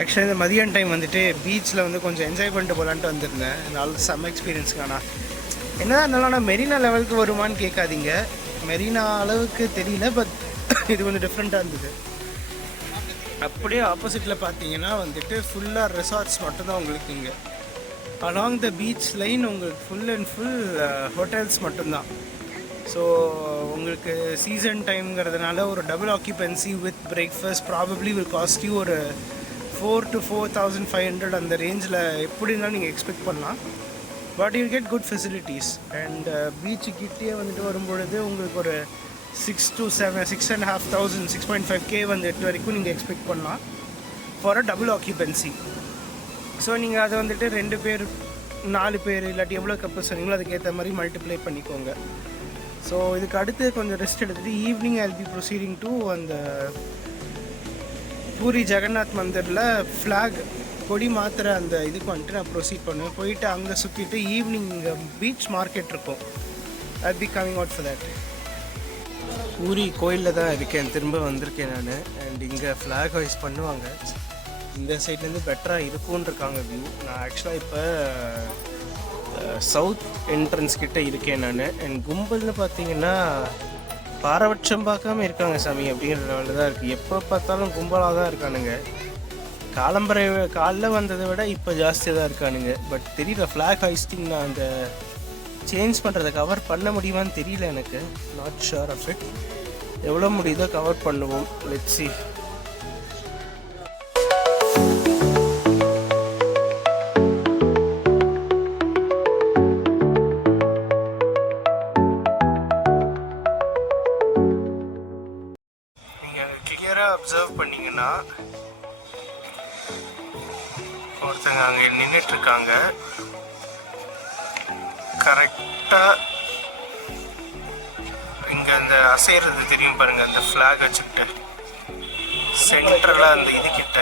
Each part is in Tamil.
ஆக்சுவலாக இந்த மதியான டைம் வந்துட்டு பீச்சில் வந்து கொஞ்சம் என்ஜாய் பண்ணிட்டு போகலான்ட்டு வந்திருந்தேன். நல்ல செம்ம எக்ஸ்பீரியன்ஸுக்கானா என்னதான் இருந்தாலும் மெரினா லெவலுக்கு வருமானு கேட்காதீங்க. மெரினா அளவுக்கு தெரியல, பட் இது கொஞ்சம் டிஃப்ரெண்ட்டாக இருந்தது. அப்படியே ஆப்போசிட்டில் பார்த்தீங்கன்னா வந்துட்டு ஃபுல்லாக ரெசார்ட்ஸ் மட்டும்தான் உங்களுக்கு இங்கே. அலாங் த பீச் லைன் உங்களுக்கு ஃபுல் அண்ட் ஃபுல் ஹோட்டல்ஸ் மட்டும்தான். ஸோ உங்களுக்கு சீசன் டைம்ங்கிறதுனால ஒரு double occupancy with breakfast probably will cost you ஒரு 4,000 to 4,500 அந்த ரேஞ்சில் எப்படி இருந்தாலும் நீங்கள் எக்ஸ்பெக்ட் பண்ணலாம். But you get good facilities. And பீச்சுக்கிட்டே வந்துட்டு வரும்பொழுது உங்களுக்கு ஒரு 6,000 to 6,500 6.5K வந்துட்டு வரைக்கும் நீங்கள் எக்ஸ்பெக்ட் பண்ணலாம் ஃபார் அ டபுள் ஆக்கியூபென்சி. ஸோ நீங்கள் அதை வந்துட்டு 2 பேர் 4 பேர் இல்லாட்டி எவ்வளோ கப்பல் சொன்னீங்களோ அதுக்கேற்ற மாதிரி மல்டிப்ளை பண்ணிக்கோங்க. ஸோ இதுக்கு அடுத்து கொஞ்சம் ரெஸ்ட் எடுத்துகிட்டு evening I will be proceeding to அந்த பூரி ஜெகநாத் மந்திரில் ஃப்ளாக் கொடி மாத்திர அந்த இதுக்கு வந்துட்டு நான் ப்ரொசீட் பண்ணுவேன். போயிட்டு அங்கே சுற்றிட்டு ஈவினிங் இங்கே பீச் மார்க்கெட் இருக்கும். I be coming out for that. Puri கோயிலில் தான் இருக்கேன், திரும்ப வந்திருக்கேன் நான். அண்ட் இங்கே ஃப்ளாக் ஹைஸ் பண்ணுவாங்க. இந்த சைட்லேருந்து பெட்டராக இருக்கும்னு இருக்காங்க வியூ. நான் ஆக்சுவலாக இப்போ சவுத் என்ட்ரன்ஸ் கிட்டே இருக்கேன் நான். அண்ட் கும்பல்னு பார்த்தீங்கன்னா பாரபட்சம் பார்க்காம இருக்காங்க சாமி அப்படிங்கிற லெவலில் தான் இருக்குது. எப்போ பார்த்தாலும் கும்பலாக தான் இருக்கானுங்க. காலைல வந்ததை விட இப்போ ஜாஸ்தியாக தான் இருக்கானுங்க. பட் தெரியல ஃப்ளாக் ஹைஸ்டிங் நான் அந்த சேஞ்ச் பண்ணுறதை கவர் பண்ண முடியுமான்னு தெரியல எனக்கு. Not sure of it. எவ்வளோ முடியுதோ கவர் பண்ணுவோம். Let's see. அப்சர்வ் பண்ணிங்கன்னா ஒருத்தங்க அங்கே நின்றுட்டுருக்காங்க. கரெக்டாக இங்கே அந்த அசைறது தெரியும் பாருங்கள், அந்த ஃப்ளாக் வச்சுக்கிட்டு சென்ட்ரலாக அந்த இதுக்கிட்ட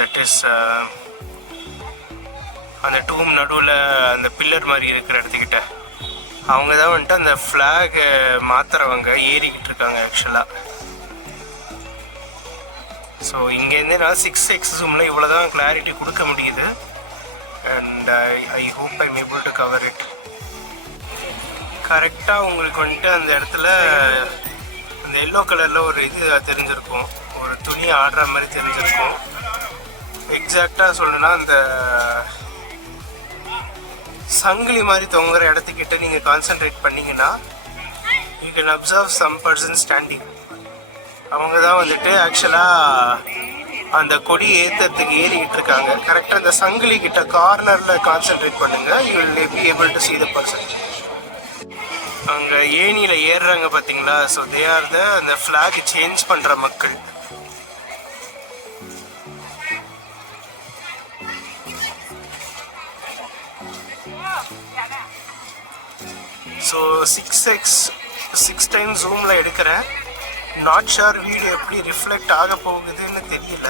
தட் இஸ் அந்த டூம் நடுவில் அந்த பில்லர் மாதிரி இருக்கிற இடத்துக்கிட்ட அவங்க தான் வந்துட்டு அந்த ஃப்ளாகை மாற்றுறவங்க ஏறிக்கிட்டு இருக்காங்க ஆக்சுவலாக. ஸோ இங்கேருந்து நான் 6x ஜூமில் இவ்வளோ தான் கிளாரிட்டி கொடுக்க முடியுது. And I hope I'm able to cover it. கரெக்டாக உங்களுக்கு வந்துட்டு அந்த இடத்துல அந்த எல்லோ கலரில் ஒரு இது தெரிஞ்சிருக்கும், ஒரு துணி ஆடுற மாதிரி தெரிஞ்சிருக்கும். எக்ஸாக்டாக சொல்லணுன்னா அந்த சங்கிலி மாதிரி தொங்குற இடத்துக்கிட்ட நீங்கள் கான்சென்ட்ரேட் பண்ணிங்கன்னா you can observe some person standing. அவங்க தான் வந்துட்டு ஆக்சுவலாக அந்த கொடி ஏற்றுறதுக்கு ஏறிக்கிட்டு இருக்காங்க. கரெக்டாக அந்த சங்கிலி கிட்ட கார்னரில் கான்சென்ட்ரேட் பண்ணுங்கள். You will be able to see the person. அங்கே ஏணியில் ஏறுறாங்க பார்த்தீங்களா? ஸோ தே ஆர் அந்த ஃப்ளாக் சேஞ்ச் பண்ணுற மக்கள். ஸோ 6 டைம் ஜூமில் எடுக்கிறேன். நாட் ஷுர் வீடியோ எப்படி ரிஃப்ளெக்ட் ஆக போகுதுன்னு தெரியல.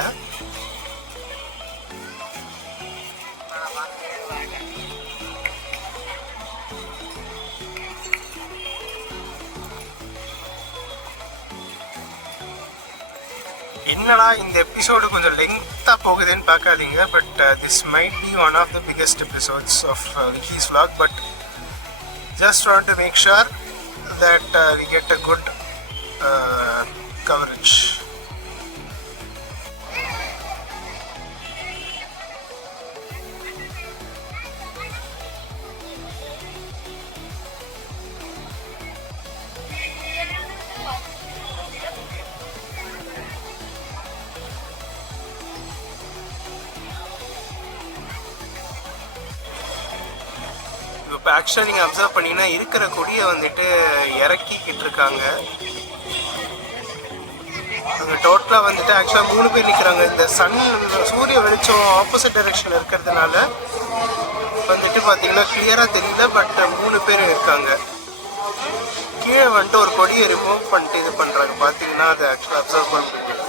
என்னடா இந்த எபிசோடு கொஞ்சம் லெங்க்த்தாக போகுதுன்னு பார்க்காதீங்க. But this might be one of the biggest episodes of Vicky's vlog. But just want to make sure that we get a good coverage. இப்போ ஆக்சுவலாக நீங்கள் அப்சர்வ் பண்ணிங்கன்னா இருக்கிற கொடியை வந்துட்டு இறக்கிக்கிட்டு இருக்காங்க. அங்கே டோட்டலாக வந்துட்டு ஆக்சுவலாக 3 பேர் நிற்கிறாங்க. இந்த சூரிய வெளிச்சம் ஆப்போசிட் டைரெக்ஷன் இருக்கிறதுனால வந்துட்டு பார்த்தீங்கன்னா கிளியராக தெரியல. பட் 3 பேர் இருக்காங்க. கீழே வந்துட்டு ஒரு கொடியை ரிமூவ் பண்ணிட்டு இது பண்ணுறாங்க. பார்த்தீங்கன்னா அதை ஆக்சுவலாக அப்சர்வ் பண்ண முடியும்.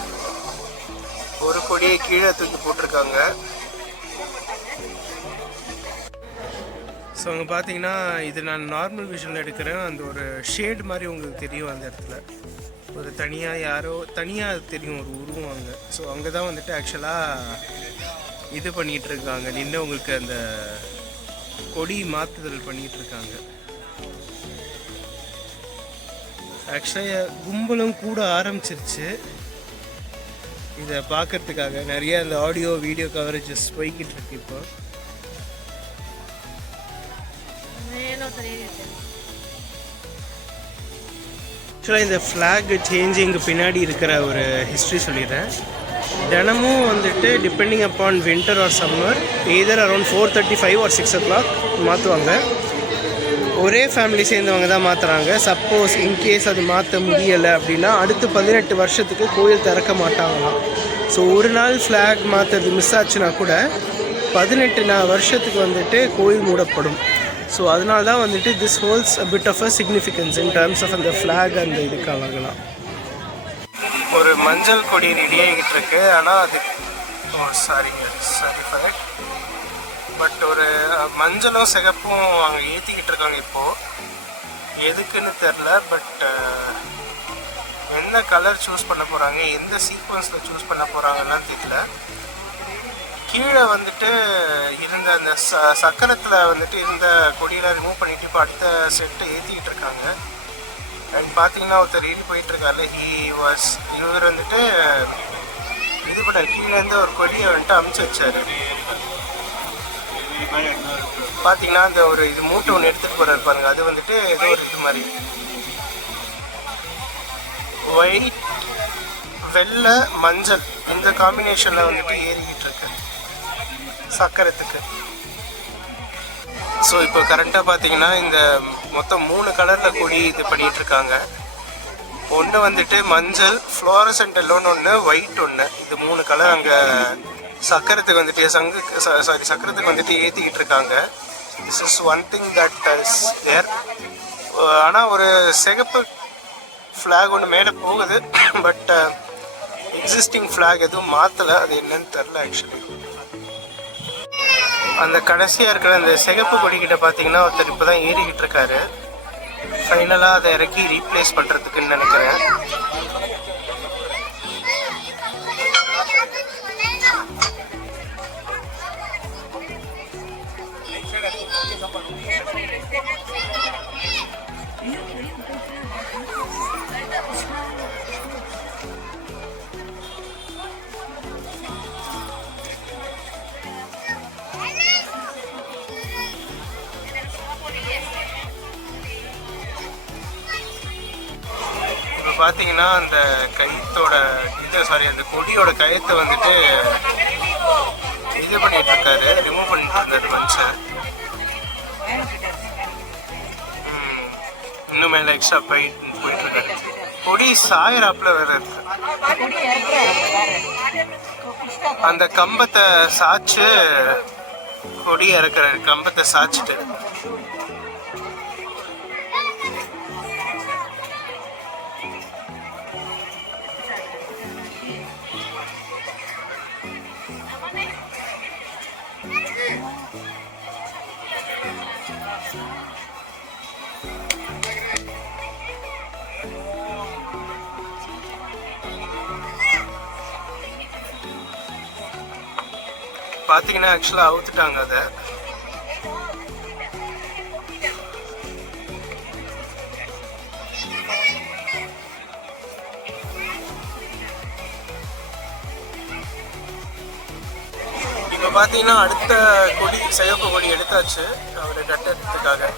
ஒரு கொடியை கீழே தூக்கி போட்டிருக்காங்க. ஸோ அங்கே பார்த்தீங்கன்னா இது நான் நார்மல் விஷனில் எடுக்கிறேன். அந்த ஒரு ஷேட் மாதிரி உங்களுக்கு தெரியும் அந்த இடத்துல. ஒரு தனியாக யாரோ தனியாக தெரியும் ஒரு உருவம் அங்கே. ஸோ அங்கே தான் வந்துட்டு ஆக்சுவலாக இது பண்ணிகிட்ருக்காங்க. நின்று உங்களுக்கு அந்த கொடி மாற்றுதல் பண்ணிகிட்ருக்காங்க. ஆக்சுவலாக கும்பலும் கூட ஆரம்பிச்சிருச்சு இதை பார்க்கறதுக்காக. நிறைய அந்த ஆடியோ வீடியோ கவரேஜஸ் போய்கிட்டு இருக்கு இப்போ. ஆக்சுவலாக இந்த ஃப்ளாக் சேஞ்சிங்கு பின்னாடி இருக்கிற ஒரு ஹிஸ்ட்ரி சொல்லிடுறேன். தினமும் வந்துட்டு depending upon winter or summer either around 4:35 or 6 o'clock மாற்றுவாங்க. ஒரே ஃபேமிலி சேர்ந்தவங்க தான் மாற்றுறாங்க. சப்போஸ் இன்கேஸ் அது மாற்ற முடியலை அப்படின்னா அடுத்து 18 வருஷத்துக்கு கோயில் திறக்க மாட்டாங்களாம். ஸோ ஒரு நாள் ஃப்ளாக் மாற்றுறது மிஸ் ஆச்சுன்னா கூட 18 வருஷத்துக்கு வந்துட்டு கோயில் மூடப்படும். ஸோ அதனால தான் வந்துட்டு this holds a bit of a significance in terms of அந்த ஃப்ளாக் அந்த இதுக்காகலாம். ஒரு மஞ்சள் கொடி ரெடி ஆகிட்டு இருக்கு. ஆனால் அது சாரி ஃபார் இட். பட் ஒரு மஞ்சளும் சிகப்பும் அங்கே ஏற்றிக்கிட்டு இருக்காங்க இப்போது. எதுக்குன்னு தெரில. பட் என்ன கலர் சூஸ் பண்ண போகிறாங்க, எந்த சீக்வன்ஸில் சூஸ் பண்ண போகிறாங்கன்னா தெரியல. கீழே வந்துட்டு இருந்த அந்த சக்கரத்தில் வந்துட்டு இருந்த கொடியெல்லாம் ரிமூவ் பண்ணிவிட்டு இப்போ அடுத்த செட்டு ஏற்றிக்கிட்டு இருக்காங்க. அண்ட் பார்த்தீங்கன்னா ஒருத்தர் ஏறி போயிட்டுருக்காரு. இவர் வந்துட்டு இது பண்ண கீழேருந்து ஒரு கொடியை வந்துட்டு அமுச்சு வச்சார். பார்த்தீங்கன்னா அந்த ஒரு இது மூட்டை ஒன்று எடுத்துகிட்டு போகிறாரு பாருங்க. அது வந்துட்டு ஏதோ ஒரு இது மாதிரி ஒயிட் வெள்ளை மஞ்சள் இந்த காம்பினேஷனில் வந்துட்டு ஏறிக்கிட்டு இருக்கு சக்கரத்துக்கு. ஸோ இப்போ கரெக்டாக பார்த்தீங்கன்னா இந்த மொத்தம் 3 கலரில் கொடி இது பண்ணிகிட்ருக்காங்க. ஒன்று வந்துட்டு மஞ்சள், ஃப்ளோரசன்ட் எல்லோன்னு ஒன்று, ஒயிட் ஒன்று. இது 3 கலர் அங்கே சக்கரத்துக்கு வந்துட்டு சக்கரத்துக்கு வந்துட்டு ஏற்றிக்கிட்டு இருக்காங்க. This is one thing that is there. ஆனால் ஒரு சிகப்பு ஃப்ளாக் ஒன்று மேலே போகுது. பட் எக்ஸிஸ்டிங் ஃப்ளாக் எதுவும் மாற்றலை. அது என்னன்னு தெரில ஆக்சுவலி. அந்த கடைசியாக இருக்கிற அந்த சிகப்பு கொடிக்கிட்ட பார்த்தீங்கன்னா ஒருத்தர் இப்போ தான் ஏறிக்கிட்டு இருக்காரு. ஃபைனலாக அதை இறக்கி ரீப்ளேஸ் பண்ணுறதுக்குன்னு நினைக்கிறேன். பார்த்தீங்கன்னா அந்த கயிற்றோட அந்த கொடியோட கயிற்றை வந்துட்டு இது பண்ணிட்டு இருக்காரு, ரிமூவ் பண்ணிட்டு இருக்காரு மனுஷன். இன்னும் மேலே எக்ஸ்ட்ரா போயிட்டு இருக்காரு. கொடி சாயராப்புல வேற இருக்கு. அந்த கம்பத்தை சாய்ச்சு கொடி இறக்குறாரு. கம்பத்தை சாய்ச்சிட்டு பார்த்தீங்கன்னா ஆக்சுவலாக அவுத்துட்டாங்க அதை. இப்போ பார்த்தீங்கன்னா அடுத்த கொடி சிவப்பு கொடி எடுத்தாச்சு அவர் கட்டுறதுக்காக.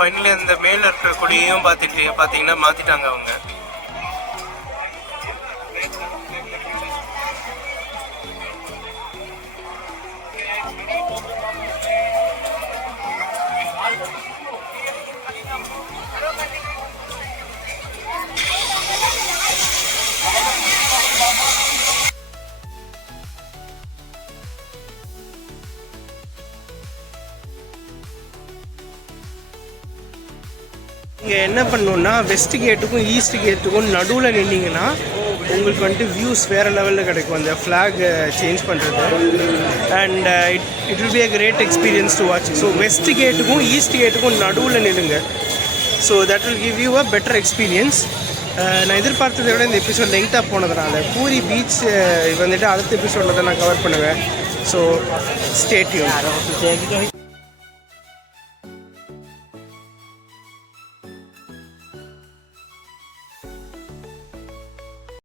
ஃபைனலி அந்த மேலே இருக்கிற கொடியையும் பார்த்தீங்கன்னா மாற்றிட்டாங்க அவங்க. இங்கே என்ன பண்ணணுன்னா வெஸ்ட் கேட்டுக்கும் ஈஸ்ட் கேட்டுக்கும் நடுவில் நின்னீங்கன்னா உங்களுக்கு வந்துட்டு வியூஸ் வேறு லெவலில் கிடைக்கும் அந்த ஃப்ளாக் சேஞ்ச் பண்ணுறது. And it will be a great experience to watch. So west கேட்டுக்கும் ஈஸ்ட் கேட்டுக்கும் நடுவில் நில்லுங்க. So that will give you a better experience. நான் எதிர்பார்த்ததை விட இந்த எபிசோட் லெங்க்தாக போனதுனால பூரி பீச் வந்துட்டு அடுத்த எபிசோடில் தான் நான் கவர் பண்ணுவேன். So stay tune.